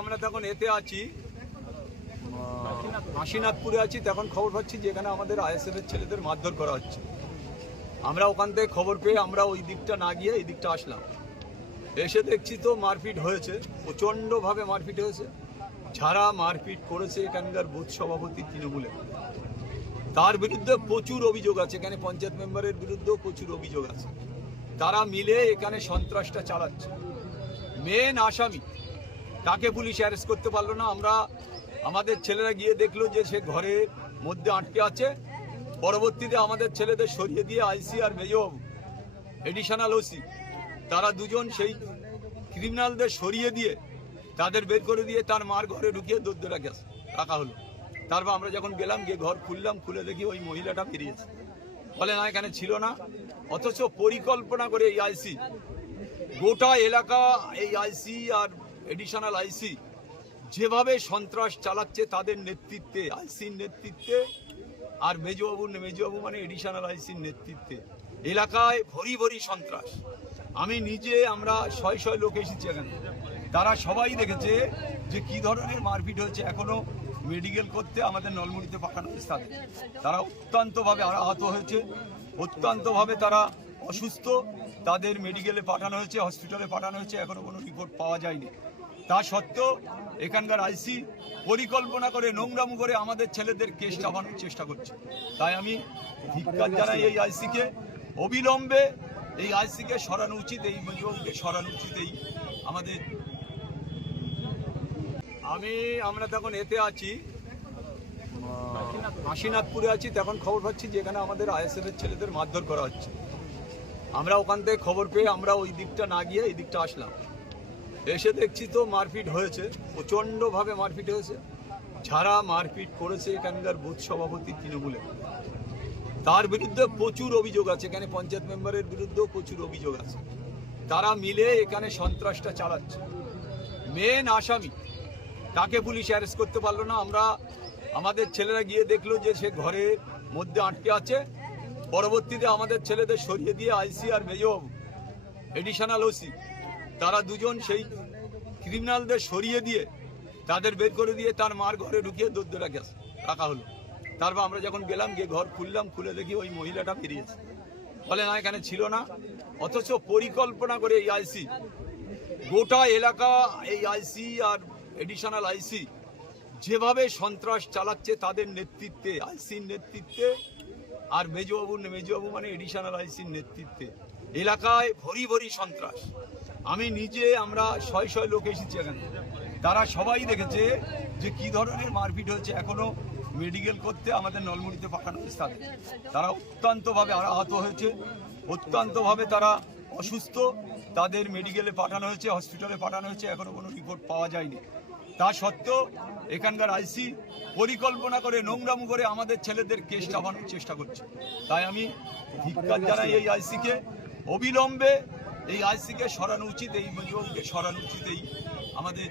আমরা তখন এতে আছি, কাশীনাথপুরে আছি। তখন খবর পাচ্ছি যে এখানে আমাদের আইএসএফ এর ছেলেদের মারধর করা হচ্ছে। আমরা ওখান থেকে খবর পেয়ে আমরা ওই দিকটা না গিয়ে এই দিকটা আসলাম। এসে দেখছি তো মারপিট হয়েছে, প্রচণ্ডভাবে মারপিট হয়েছে। যারা মারপিট করেছে এখানকার বুথ সভাপতি তৃণমূলে, তার বিরুদ্ধে প্রচুর অভিযোগ আছে। এখানে পঞ্চায়েত মেম্বারের বিরুদ্ধেও প্রচুর অভিযোগ আছে। তারা মিলে এখানে সন্ত্রাসটা চালাচ্ছে। মেন আসামি তাকে পুলিশ অ্যারেস্ট করতে পারলো না। আমাদের ছেলেরা গিয়ে দেখলো যে সে ঘরের মধ্যে আটকে আছে। পরবর্তীতে আমাদের ছেলেদের সরিয়ে দিয়ে আইসি আর মেজবাবু এডিশনাল ওসি তারা দুজন সেই ক্রিমিনালদের সরিয়ে দিয়ে তাদের বের করে দিয়ে তার মার ঘরে ঢুকিয়ে দৌড় রাখা হলো। তারপর আমরা যখন গেলাম, গিয়ে ঘর খুললাম, খুলে দেখি ওই মহিলাটা বেরিয়েছে। বলে না, এখানে ছিল না। অথচ পরিকল্পনা করে এই আইসি, গোটা এলাকা এই আইসি আর এডিশনাল আইসি যেভাবে সন্ত্রাস চালাচ্ছে তাদের নেতৃত্বে, আইসির নেতৃত্বে আর মেজবাবু মানে এডিশনাল আইসির নেতৃত্বে এলাকায় ভরি ভরি সন্ত্রাস। আমি নিজে, আমরা শয় লোক এসেছি এখানে, তারা সবাই দেখেছে যে কি ধরনের মারপিট হয়েছে। এখনো মেডিকেল করতে আমাদের নলমুড়িতে পাঠানো হয়েছে তাদের। তারা অত্যন্তভাবে আহত হয়েছে, অত্যন্তভাবে তারা অসুস্থ। তাদের মেডিকেলে পাঠানো হয়েছে, হসপিটালে পাঠানো হয়েছে, এখনো কোনো রিপোর্ট পাওয়া যায়নি। তা সত্ত্বেও এখানকার আইসি পরিকল্পনা করে, নোংরামু করে আমাদের ছেলেদের কেস চাপানোর চেষ্টা করছে। তাই আমি ধিক্কার জানাই এই আইসিকে। অবিলম্বে এই আইসিকে সরানো উচিত, এই মেজবাবুকে সরানো উচিত। এই আমাদের আমরা তখন এতে আছি, কাশীনাথপুরে আছি। তখন খবর পাচ্ছি যে এখানে আমাদের আইএসএফ এর ছেলেদের মারধর করা হচ্ছে। আমরা ওখান থেকে খবর পেয়ে আমরা ওই দিকটা না গিয়ে এই দিকটা আসলাম। এসে দেখছি তো মারপিট হয়েছে, প্রচণ্ডভাবে মারপিট হয়েছে। যারা মারপিট করেছে এখানকার বুথ সভাপতি তৃণমূলে, তার বিরুদ্ধে প্রচুর অভিযোগ আছে। এখানে পঞ্চায়েত মেম্বারের বিরুদ্ধেও প্রচুর অভিযোগ আছে। তারা মিলে এখানে সন্ত্রাসটা চালাচ্ছে। মেন আসামি তাকে পুলিশ অ্যারেস্ট করতে পারলো না। আমাদের ছেলেরা গিয়ে দেখলো যে সে ঘরের মধ্যে আটকে আছে। পরবর্তীতে আমাদের ছেলেদের সরিয়ে দিয়ে আইসি আর মেজবাবু এডিশনাল ওসি তারা দুজন সেই ক্রিমিনালদের সরিয়ে দিয়ে তাদের বের করে দিয়ে তার মার ঘরে ঢুকিয়ে দৌড় রাখা হলো। তারপর আমরা যখন গেলাম, গিয়ে ঘর খুললাম, খুলে দেখি ওই মহিলাটা বেরিয়েছে। বলে না, এখানে ছিল না। অথচ পরিকল্পনা করে এই আইসি, গোটা এলাকা এই আইসি আর এডিশনাল আইসি যেভাবে সন্ত্রাস চালাচ্ছে তাদের নেতৃত্বে, আইসির নেতৃত্বে আর মেজবাবু মানে এডিশনাল আইসির নেতৃত্বে এলাকায় ভরি ভরি সন্ত্রাস। আমি নিজে, আমরা শয় লোক এসেছি এখানে, তারা সবাই দেখেছে যে কি ধরনের মারপিট হয়েছে। এখনো মেডিকেল করতে আমাদের নলমুড়িতে পাঠানো হয়েছে তাদের। তারা অত্যন্তভাবে আহত হয়েছে, অত্যন্তভাবে তারা অসুস্থ। তাদের মেডিকেলে পাঠানো হয়েছে, হসপিটালে পাঠানো হয়েছে, এখনো কোনো রিপোর্ট পাওয়া যায়নি। তা সত্ত্বেও এখানকার আইসি পরিকল্পনা করে, নোংরামু করে আমাদের ছেলেদের কেস চাপানোর চেষ্টা করছে। তাই আমি ধিক্কার জানাই এই আইসিকে। অবিলম্বে এই আইসিকে সরানো উচিত, এই মেজবাবুকে সরানো উচিত। এই আমাদের